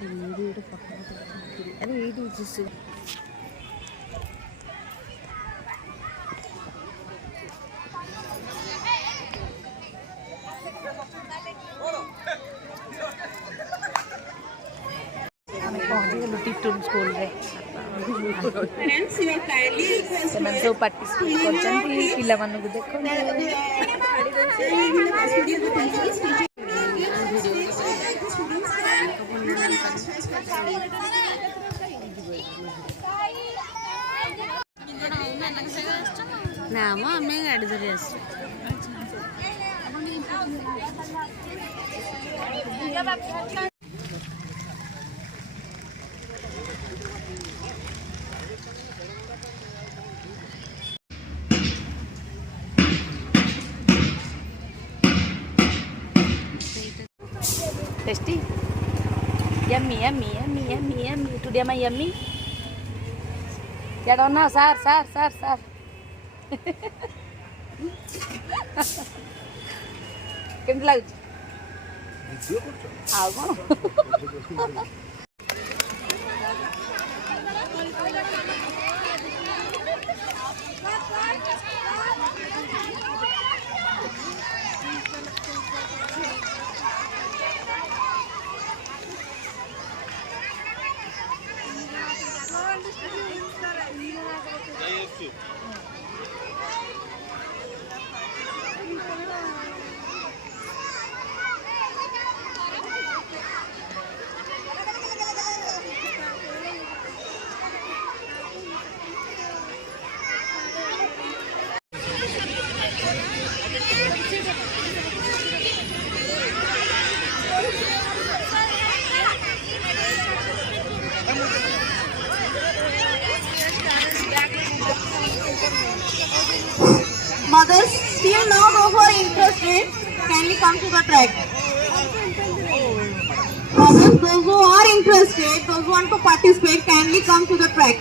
अरे ये जिससे टिटून स्कूल रे ସେମାନେ ସବୁ ପାର୍ଟିସିପେଟ୍ କରୁଛନ୍ତି ପିଲାମାନଙ୍କୁ ଦେଖନ୍ତୁ। ନା ମ ଆମେ ଗାଡ଼ି ଧରି ଆସିଛୁ। Tasty, yummy, yummy, yummy, yummy, yummy. Today my yummy. क्या डरना सर सर सर सर केमती लाଗୁଛି ଆଉ କଣ Mothers, still now those who are interested, kindly come to the track. Mothers, those who are interested, those who want to participate, kindly come to the track.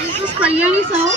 This is Kalyani sir.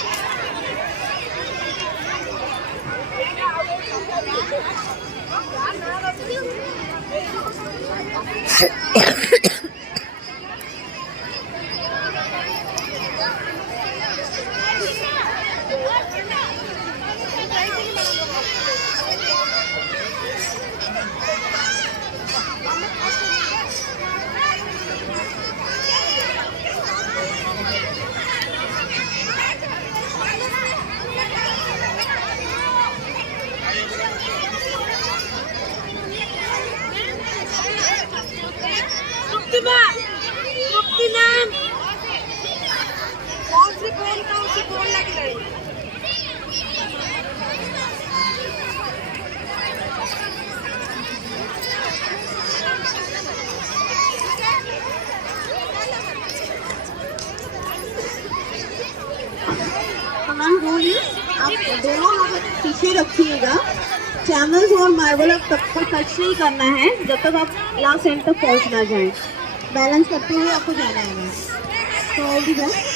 मुक्ति नाम कौन सी कौन लग रही आप दोनों हाथ पीछे रखिएगा। चैनल्स और मार्बल अब तक पर टच नहीं करना है जब तक आप लास्ट एंड तक पहुंच ना जाए। बैलेंस करते हुए आपको जाना है। तो ऑल दी बेस्ट।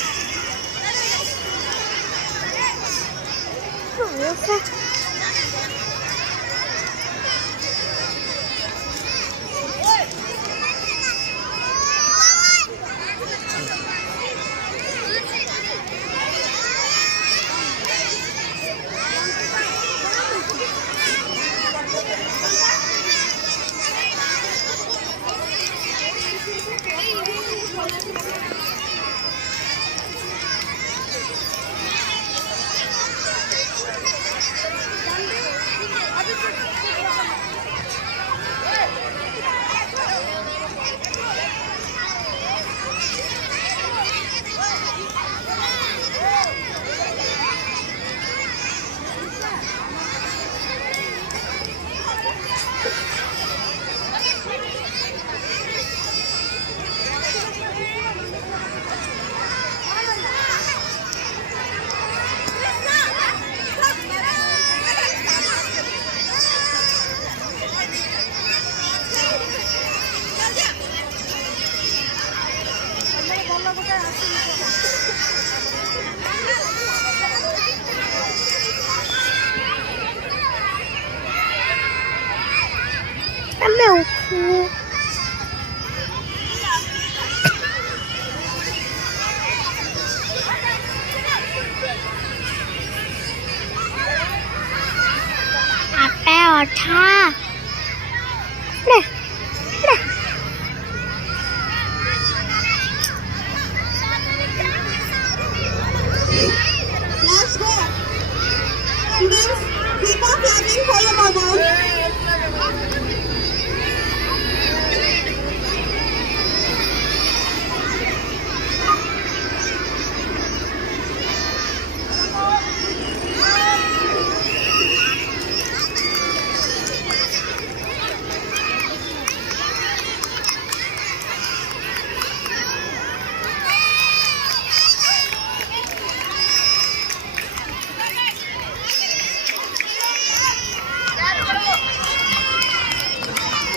ଆମେ ଉଠୁ ଆପେ ଅଠା Let's go. Students, keep on clapping for your mother.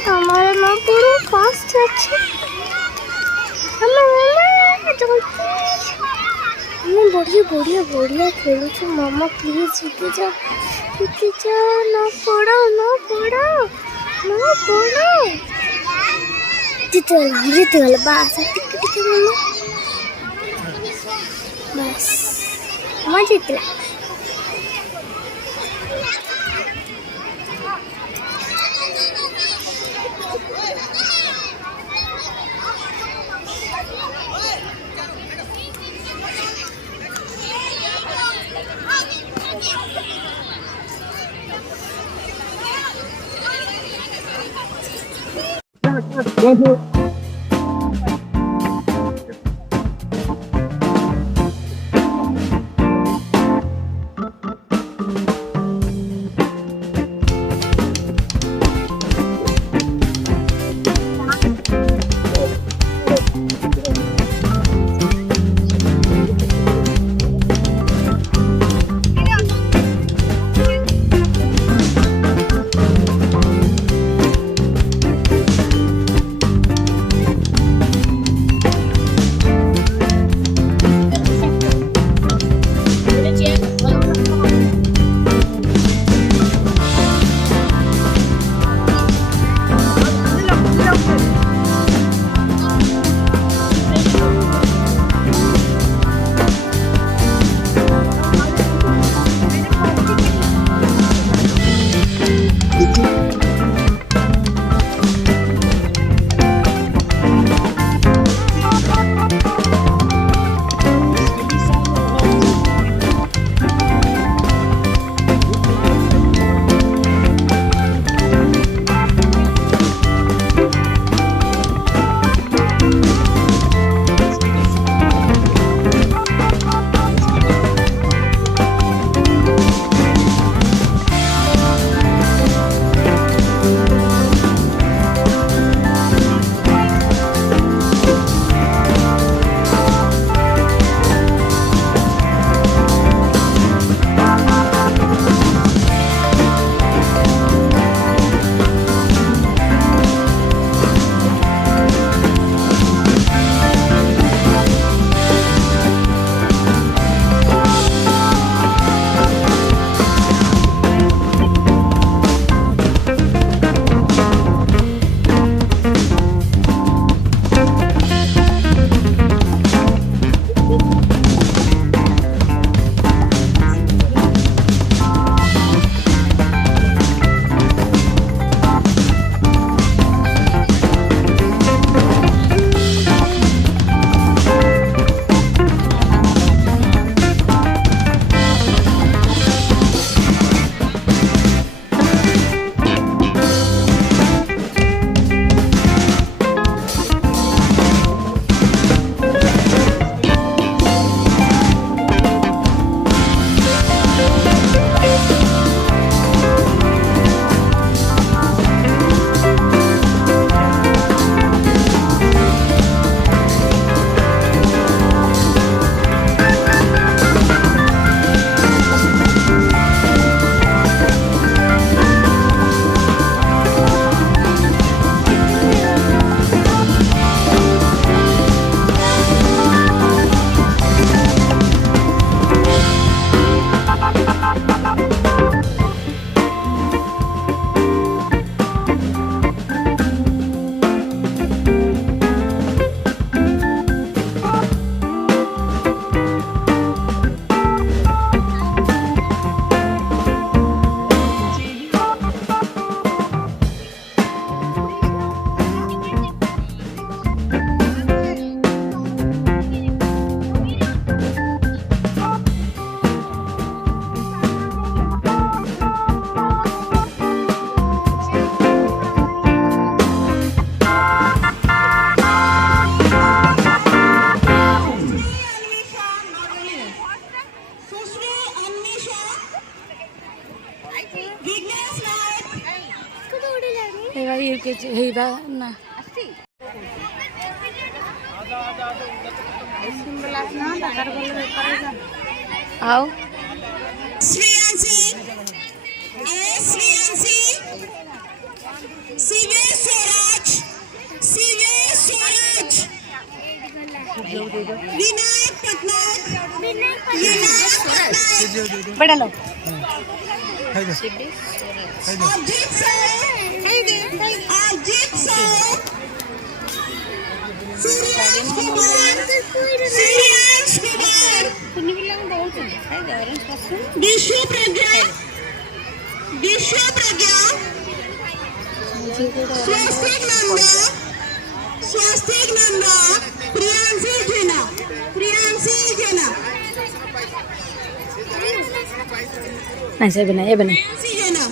हमारा ना पूरा फास्ट আছে हमें बढ़िया बढ़िया बढ़िया खेलू छो मामा प्लीज जीते जा ना पड़ो जीते वाला बस टिक मामा बस मामा जीतला ହେଇବା ନା ଆଉ श्रेयांशी श्रेयांशी सीवे स्वराज विनायक पटनायक बड़ा लो अजीत सूर्यांश कुमार विश्व प्रज्ञा स्वस्तिक नंदा प्रियांशी जेना नहीं सही बना ये बना प्रियांशी जेना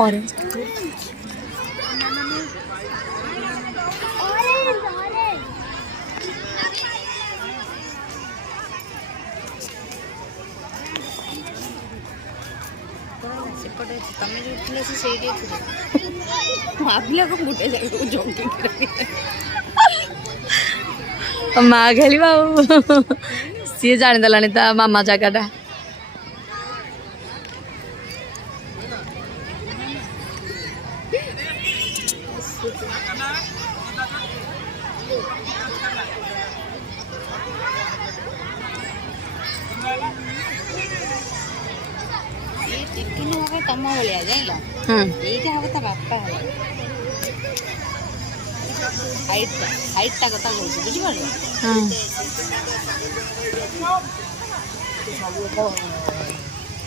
ऑरेंज ସେପଟେ ତମେ ଯୋଉ ଥିଲ ସେ ସେଇଠି ଥିଲ ଭାବିଲା କଣ ଗୋଟେ ଜାଗାକୁ ଜମ୍ପିଂ ମା ଖେଳିବା ଆଉ ସିଏ ଜାଣିଦେଲାଣି ତା ମାମା ଜାଗାଟା ଏ ଟିକିନି ହବ ତମ ଭଳିଆ ଜାଣିଲ ଏଇଟା ହବ ତା ବାପା ହେଲା ହାଇଟଟା କଥା କହୁଛି ବୁଝିପାରିଲ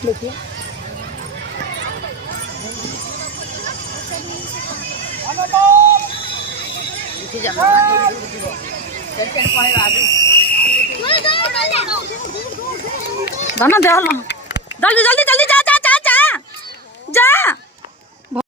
ଦେଖିଆ दाना दे जल्दी जल्दी जल्दी जा जा जा जा जा